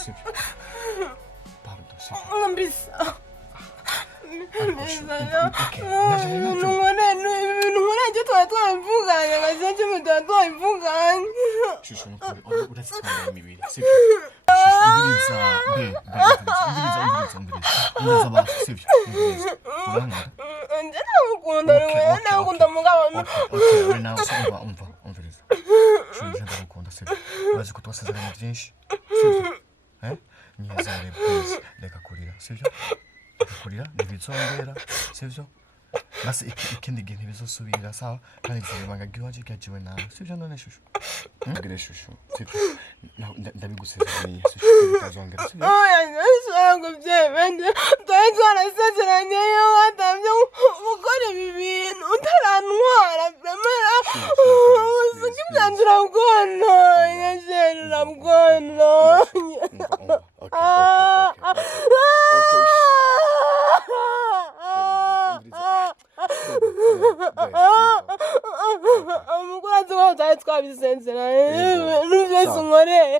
sibyo pardon sibyo mbisa ibintu twabivuganye gasenje twabivuganye shusho nukuri uretse twambaye imibiri sibyo ndiriza abantu sibyo urankunda nje nakunda rero nakunda mugabo okay nawe umviriza shusho ndakunda sibyo urazi ko twasezeranye byinshi sibyo nyizere please reka kurira sibyo kurira ntibizongera sibyo basi ikindi gihe ntibizosubira sawa kandi nzibanga giwaje gajiwe nawe sibyo none shusho ngire shusho sibyo ndabigusezeraniye shusho bitazongera sibyo nshaka byemende twasezeranye yo watamye gukora ibi bintu utarantwara bramera sikibyanzura bwona yashera bwona umugurazi wawe utari twabisezeranye ibintu byose unkoreye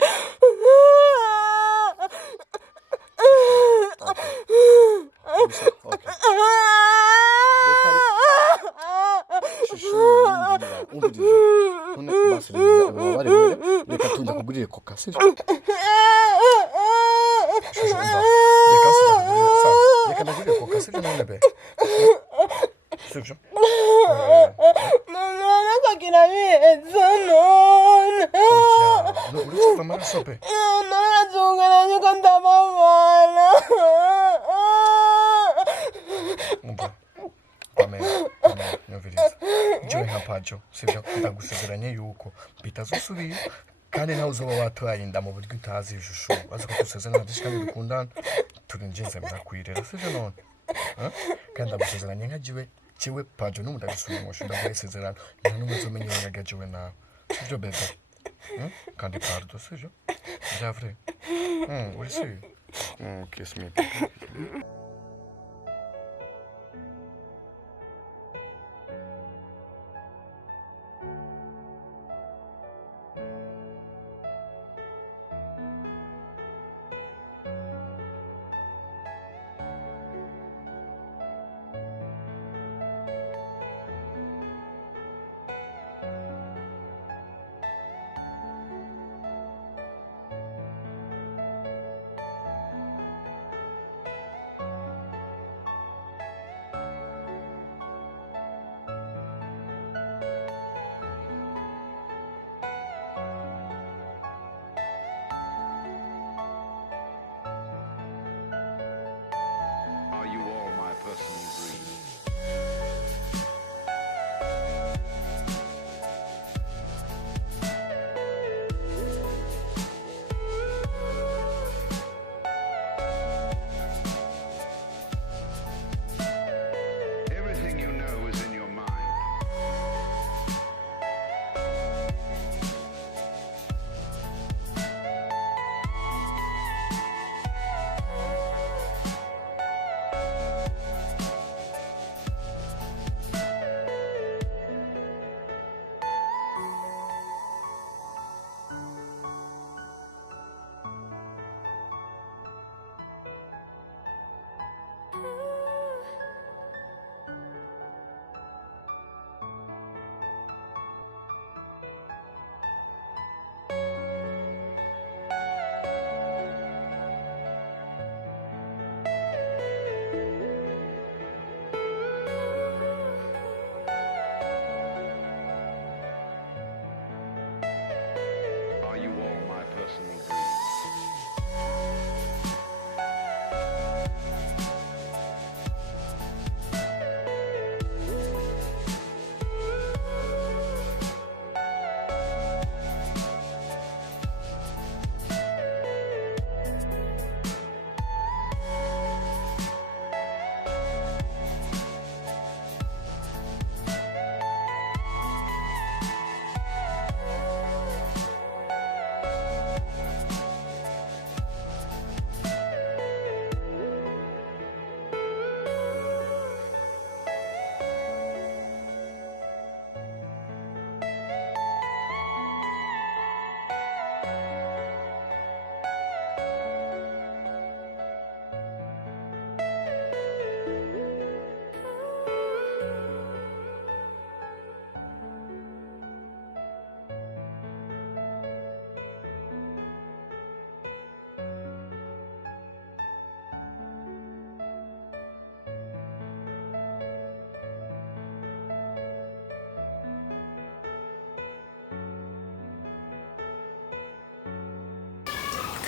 reka tujya kugurira koka sibyo reka nagurire koka sibyo none be sibyo nakagira beza none uretse kuva amaraso pe narazungaranye ko ndababara umva pamela nyumviriza jewe nka pajo sibyo ndagusezeranye yuko bitazosubira kandi nawe uzoba watwaye inda mu buryo utazi ishusho bazi ko dusezerana byinshi kandi dukundana turinjinze murakwirera sibyo none kandi ndagusezeranye nka jiwe pajo n'umuntu agisubira mu shunda bw'isezerano nta n'umwe uzomenya ngo jiwe nawe sibyo bebe kandi pardon sibyo c'est vrai uri sûr kiss me Are you all my personal dreams? Everything you know is in your mind. Are you all my personal dreams?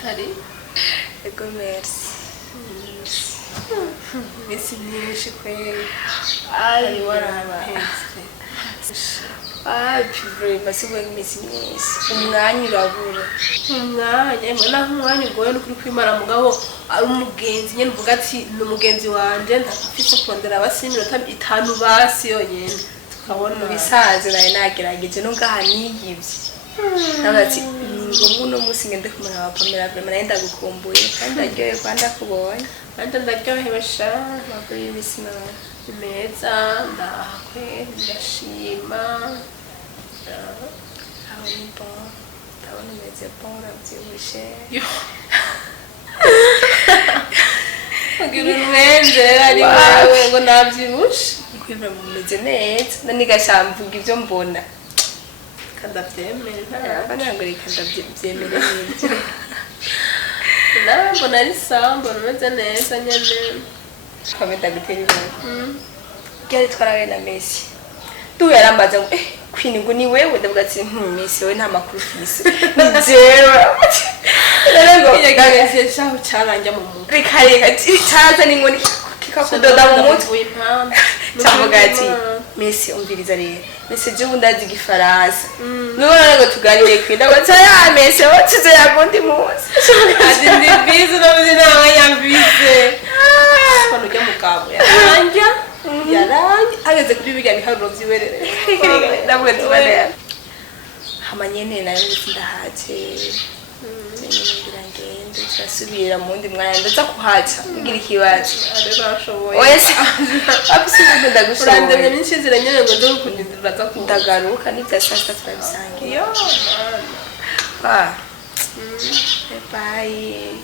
Kari. Ego merci. Misi myinshi kweli. Ari warahetse. Pivre basiwe misi myinshi. Umwanya urabura. Umwanya naho umwanya ugoye no kuri kwimara mugabo ari umugenzi nyene uvuga ati ni umugenzi wanje ndafise kondera abasimiro 5 basi yonyene tukabona Bisaze naye nagerageje no ngaha niyivye. Nabati ngo muno musi ngende kumara abapamera vraiment naenda gukumbuye kandi aryoye kwanda kubonye. kandi ndaryohewe sha Makuru y'ibisima. meza ndahakwe ndashima Aho ni bon. Ndabona umeze bon uravyibushe. ugira umwenje ari wewe ngo navyibushe Kwivra mumeze neza. Nani gashamvuga ivyo mbona. kandavyemera Abanango reka ndavyemere neza. nawe mbona ari sambo rumeze neza nyene Komenda gutera ibara. Ryari twarawe na Messi. Tu yarambaza ngo Queen ngo ni wewe ndavuga ati Messi we nta makuru ufise. Jewe. Rero yagageze shaho caranja mu mutwe reka cyaza ni ngo kikakudoda mu mutwe. impamvu Cyavuga ati Messi umviriza rero. Messi je bundazi gifaransa. Nubona ngo tuganire kwinda ngo ya Messi wotuze yagundi munsi. ati ndi bize no bizina yamvise kono rya mugabo yaranja ageze kuri biga biharuro vyiwerere Ndavuga tubane. Hamanyene nayo ndahaje. Ngira ngende turasubira mu ndi mwanya ndaza kuhaca ngira ikibazo. ariko ashoboye Wese absolutely urandemye ndagushoboye. n'inshizira nyene ngo nzo kundindira uraza Ndagaruka n'ibya sasa turabisangiye. yo man Bye.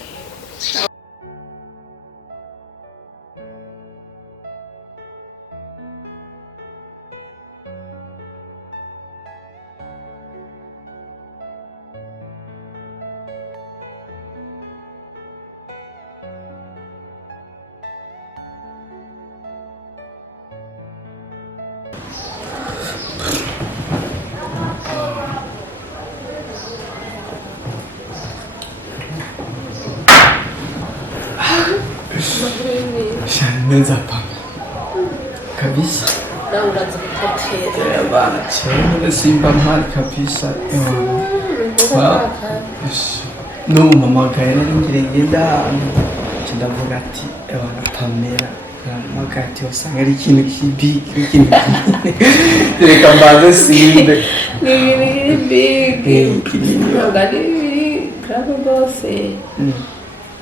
neza pa kabisa nawe uraza gutotera bana cyane simba mpari kabisa n'ubu mama gahe nari ngenda ndavuga ati abana Pamela magati usanga ari ikintu kibi ikintu reka mbaze simbe ni big ngari krabo bose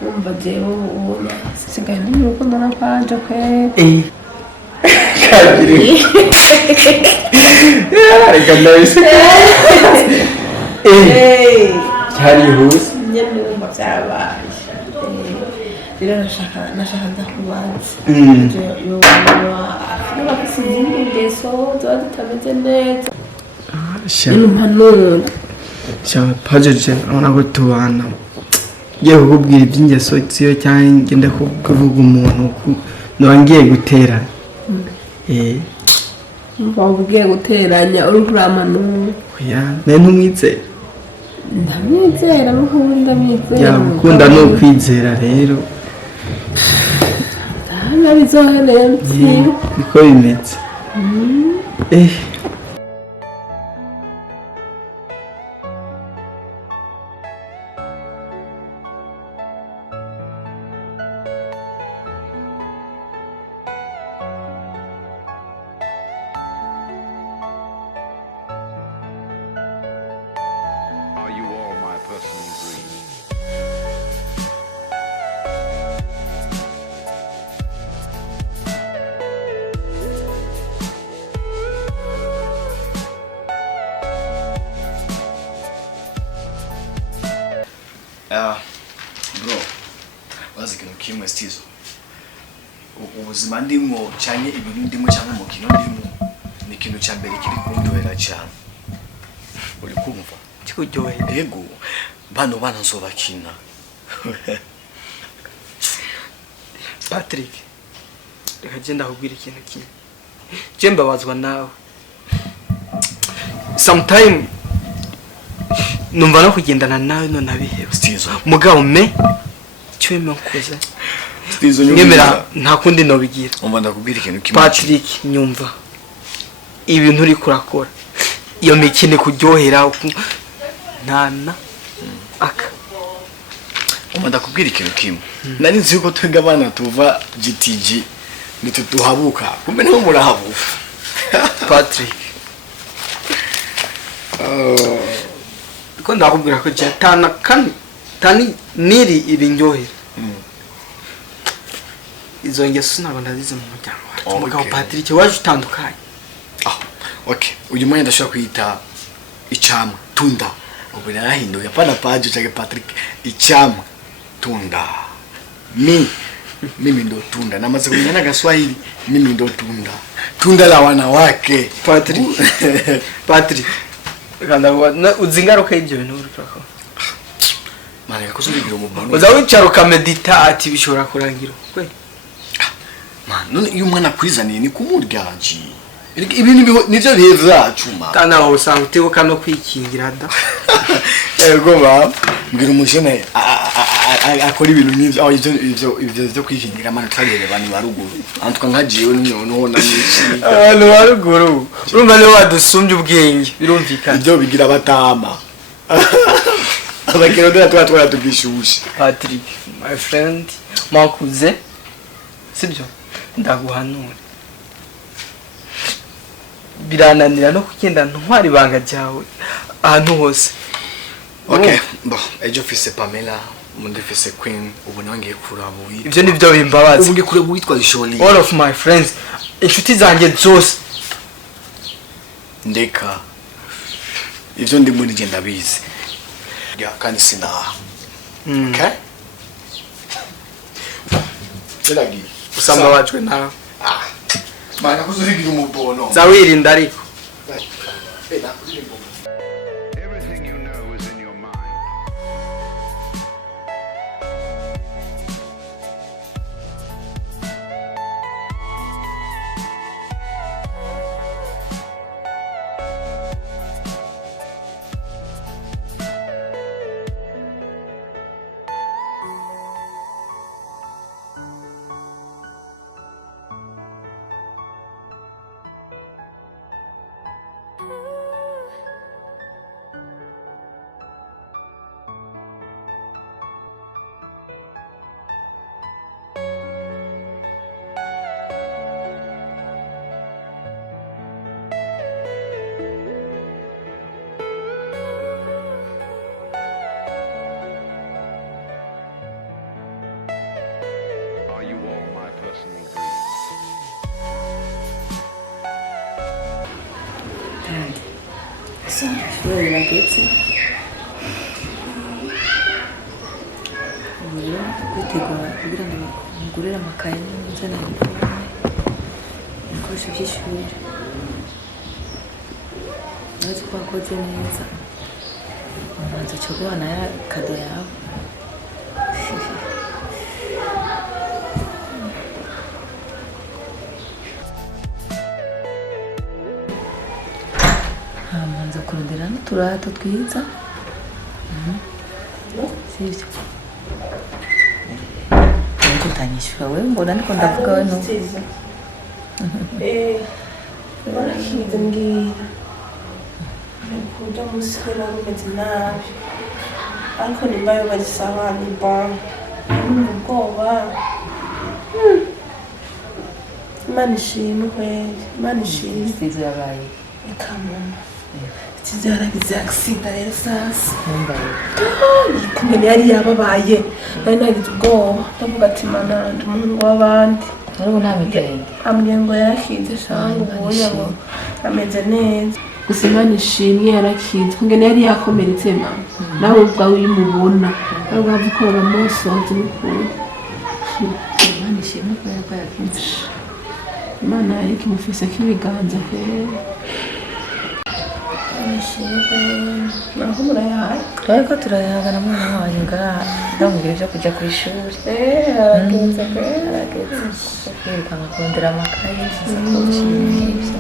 umva jewe ubona sigaye mu rukundo na panje kwe kabiri reka ndabise cyari hose nyene umva byabaye rero nashaka ndakubanza yo niba kusinzira ingeso ziba zitameze neza impanuro cyane pajeje abona ko tubana ngiye kukubwira iby'ingeso ziyo cyangwa ngenda kuvuga umuntu ngiye guterana mba ugiye guteranya uri kuramanura oya nawe ntumwizera ndamwizera n'ubundi ndamwizera yakunda no kwizera rero bizohereye niko bimeze Are you all my personal dreams? bro wazi ikintu kimwe stizo ubuzima ndimo cyane ibintu ndimo cyangwa umukino ndimo ni ikintu cya mbere kiri kundyohera cyane uri kumva kikuryohera yego bano bana nzobakina Patrick reka genda kubwira ikintu kimwe je mbabazwa nawe sometime numva no kugendana nawe none abiheba Stizo. mugabo me cyo mekoza Stizo nyemera nta kundi no bigira umva ndakubwira ikintu kimwe Patrick nyumva ibintu uri kurakora iyo mikino kuryohera ntana aka umva ndakubwira ikintu kimwe nari nzi yuko twega abana tuva GTG nitutuhabuka kumbe niho murahabuka Patrick ko ndakubwira ko jatana tani niri ibinyohera izo ngeso ntabwo ndazize mu muryango wacu mugabo Patrick waje utandukanye okay uyu mwanya ndashobora kwita icyamwa tunda ubu narahinduye apana paje cyangwa Patrick icyamwa tunda mimi ndo tunda namaze kumenya n'agaswahili mimi ndo tunda la wanawake Patrick kanda uzingaruka y'ibyo bintu uri kurakora mane kuzubigira umubano uza wicaruka medita ati bishobora kurangira kwe man none iyo umwana kwizaniye ni kumuryaji ibi nivyo bihe vyacu ma kana aho usanga utibuka no kwikingira da ego ba mbwira umujene akora ibintu n'ivyo ivyo kwikingira mana twagere bani baruguru antuka nkajiwe n'uno nanishi abantu baruguru urumva niwe wadusumbye ubwenge birumvikana ibyo bigira batama abakero twatwara tugishushe Patrick my friend makuze sibyo ndaguhanura birananira no kugenda ntwari banga ryawe ahantu hose okay bo ejo fise Pamela mundi fise Queen ubu nangiye kurabuye ibyo nibyo bimbabaza ubu ngiye kureba witwa Joli all of my friends inshuti zanjye zose ndeka ivyo ndi muri genda bizi ya kandi sinaha okay Selagi usamba wacwe nawe mana kuzubigira umubono zawirinda ariko Everything you know is in your mind. Are you all my personal dreams? So, ishuri rirageze ubu rero kwitegura kugira ngo mugurire amakaye n'inzana ibikoresho by'ishuri urazi ko wakoze neza umanza cyo kubona ya kado yawe hamanza kurondera n'uturato twiza sibyo ariko utanyishyura wewe mbona niko ndavuga we n'ubu barakize mbwira kuja musira bimeze nabi ariko nimba yo bagisaba ni bon ubwoba Imana ishimwe kweli Imana ishimwe sizo yabaye ikamama sizo yaragize accident rero sasa ntumbaye kumenya yari yababaye nari nagize ubwoba ndavuga ati mana ndi umuhungu w'abandi ariko nta mitende ambwiye ngo yarakize shangu ubuye ngo ameze neza gusa Imana ishimwe yarakize kumenya yari yakomeretse mama nawe ubwawe uyimubona nawe ubwawe ukora umunsi wanjye n'ukuri Imana ishimwe ko yakize Imana yariko imufise k'ibiganza kweli naho murayahaye ariko turayahagana mwana wanyu ngaha ndamubwira ibyo kujya ku ishuri arageze kweli arageze kwiruka nkakondera amakaye isakoshi n'ibyo